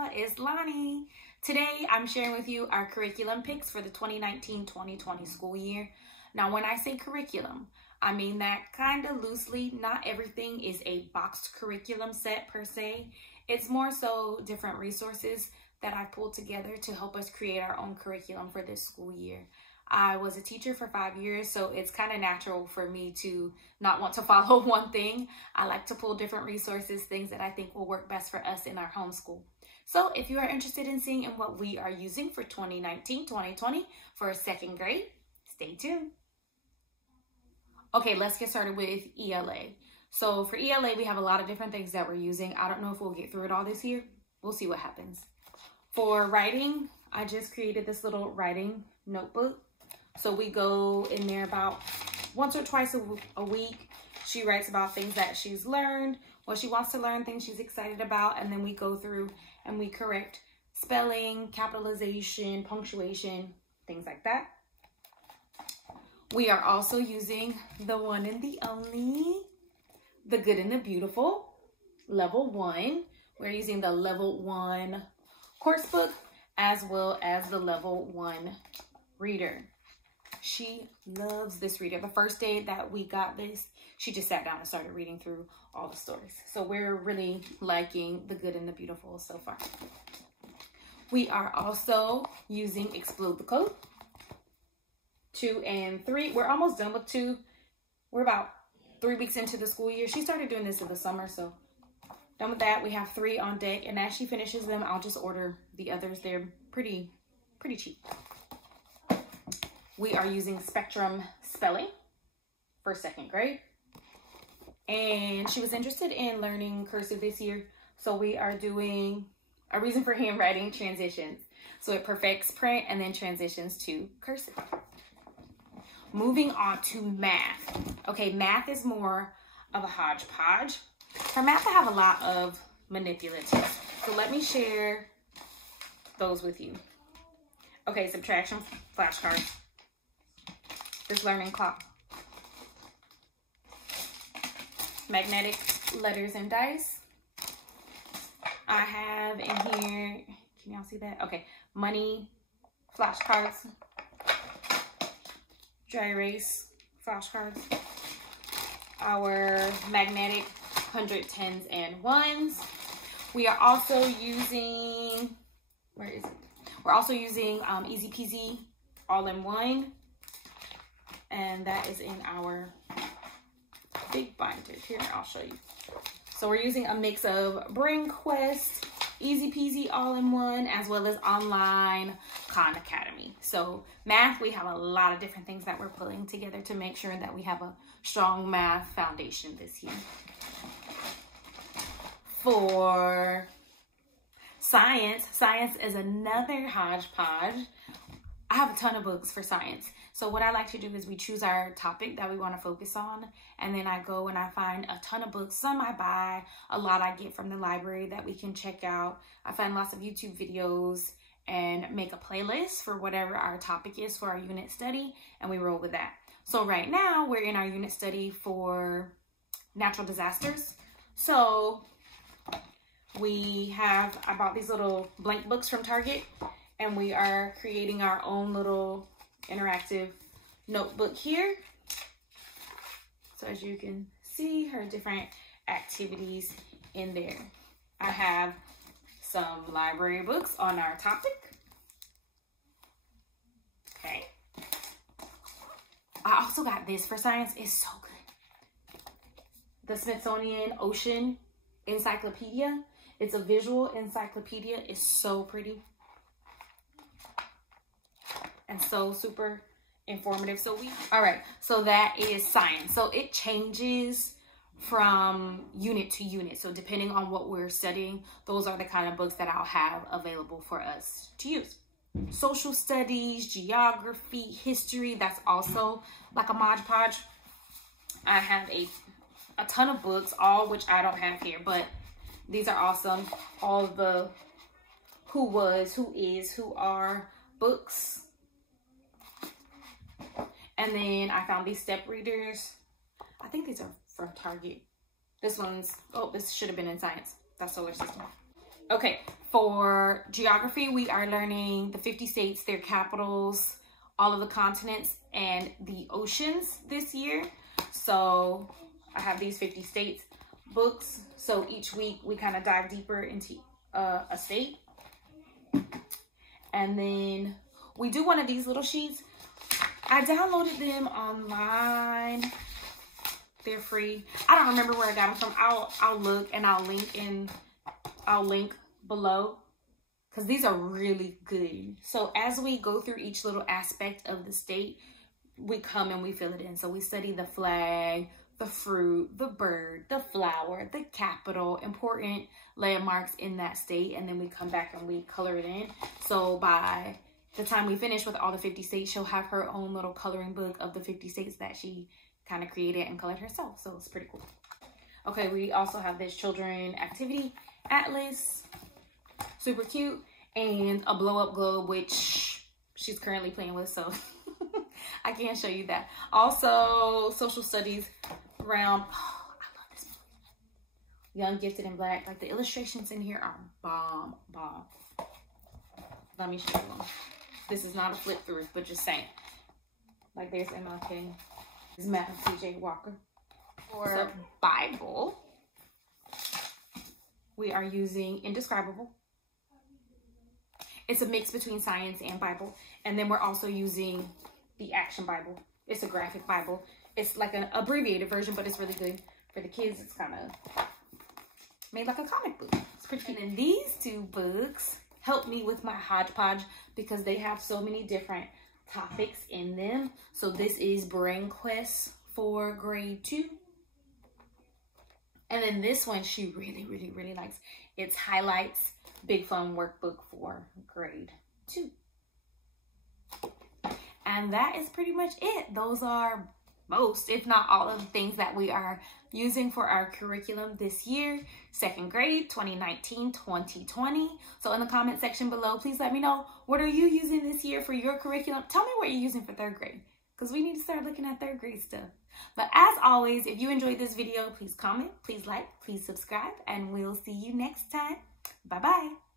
y'all, it's Lonnie. Today I'm sharing with you our curriculum picks for the 2019-2020 school year. Now when I say curriculum, I mean that kind of loosely. Not everything is a boxed curriculum set per se. It's more so different resources that I pulled together to help us create our own curriculum for this school year. I was a teacher for 5 years, so it's kind of natural for me to not want to follow one thing. I like to pull different resources, things that I think will work best for us in our homeschool. So if you are interested in seeing what we are using for 2019-2020 for second grade, stay tuned. Okay, let's get started with ELA. So for ELA, we have a lot of different things that we're using. I don't know if we'll get through it all this year. We'll see what happens. For writing, I just created this little writing notebook. So we go in there about once or twice a week. She writes about things that she's learned, what she wants to learn, things she's excited about, and then we go through and we correct spelling, capitalization, punctuation, things like that. We are also using the one and the only, the Good and the Beautiful, Level 1. We're using the Level 1 course book as well as the Level 1 reader. She loves this reader. The first day that we got this, she just sat down and started reading through all the stories. So we're really liking the Good and the Beautiful so far. We are also using Explode the Code. 2 and 3. We're almost done with 2. We're about 3 weeks into the school year. She started doing this in the summer, so done with that. We have 3 on deck, and as she finishes them, I'll just order the others. They're pretty cheap. We are using Spectrum Spelling for second grade. And she was interested in learning cursive this year. So we are doing a reason for handwriting transitions. So it perfects print and then transitions to cursive. Moving on to math. Okay, math is more of a hodgepodge. For math, I have a lot of manipulatives. So let me share those with you. Okay, subtraction flashcards. This learning clock. Magnetic letters and dice. I have in here, can y'all see that? Okay, money flashcards. Dry erase flashcards. Our magnetic 110s and 1s. We are also using, where is it? We're also using Easy Peasy All-in-One. And that is in our big binder. Here, I'll show you. So we're using a mix of Brain Quest, Easy Peasy All-in-One, as well as online Khan Academy. So math, we have a lot of different things that we're pulling together to make sure that we have a strong math foundation this year. For science, science is another hodgepodge. I have a ton of books for science. So what I like to do is we choose our topic that we want to focus on, and then I go and I find a ton of books. Some I buy, a lot I get from the library that we can check out. I find lots of YouTube videos and make a playlist for whatever our topic is for our unit study, and we roll with that. So right now we're in our unit study for natural disasters. So I bought these little blank books from Target, and we are creating our own little interactive notebook here. So as you can see, her different activities in there. I have some library books on our topic. Okay. I also got this for science. It's so good. The Smithsonian Ocean Encyclopedia. It's a visual encyclopedia. It's so pretty and so super informative. All right, so that is science. So it changes from unit to unit. So depending on what we're studying, those are the kind of books that I'll have available for us to use. Social studies, geography, history, that's also like a Mod Podge. I have a ton of books, all which I don't have here, but these are awesome. All the who was, who is, who are books. And then I found these step readers. I think these are from Target. This one's, oh, this should have been in science. That's solar system. Okay, for geography, we are learning the 50 states, their capitals, all of the continents, and the oceans this year. So I have these 50 states books. So each week we kind of dive deeper into a state. And then we do one of these little sheets. I downloaded them online. They're free. I don't remember where I got them from. I'll look and I'll link below, because these are really good. So as we go through each little aspect of the state, we come and we fill it in. So we study the flag, the fruit, the bird, the flower, the capital, important landmarks in that state, and then we come back and we color it in. So by the time we finish with all the 50 states, she'll have her own little coloring book of the 50 states that she kind of created and colored herself. So it's pretty cool. Okay, we also have this children activity atlas, super cute, and a blow up globe, which she's currently playing with, so I can't show you that. Also, social studies around, oh, I love this book, Young, Gifted, and Black. Like, the illustrations in here are bomb. Let me show you them. This is not a flip through, but just saying. Like, there's MLK. This is Matthew T.J. Walker. For Bible, we are using Indescribable. It's a mix between science and Bible. And then we're also using the Action Bible. It's a graphic Bible. It's like an abbreviated version, but it's really good. For the kids, it's kind of made like a comic book. It's pretty cute. And then these two books help me with my hodgepodge because they have so many different topics in them. So this is Brain Quest for grade 2. And then this one she really likes. It's Highlights Big Fun Workbook for grade 2. And that is pretty much it. Those are most, if not all, of the things that we are using for our curriculum this year, 2nd grade, 2019-2020. So in the comment section below, please let me know, what are you using this year for your curriculum? Tell me what you're using for 3rd grade, because we need to start looking at 3rd grade stuff. But as always, if you enjoyed this video, please comment, please like, please subscribe, and we'll see you next time. Bye-bye.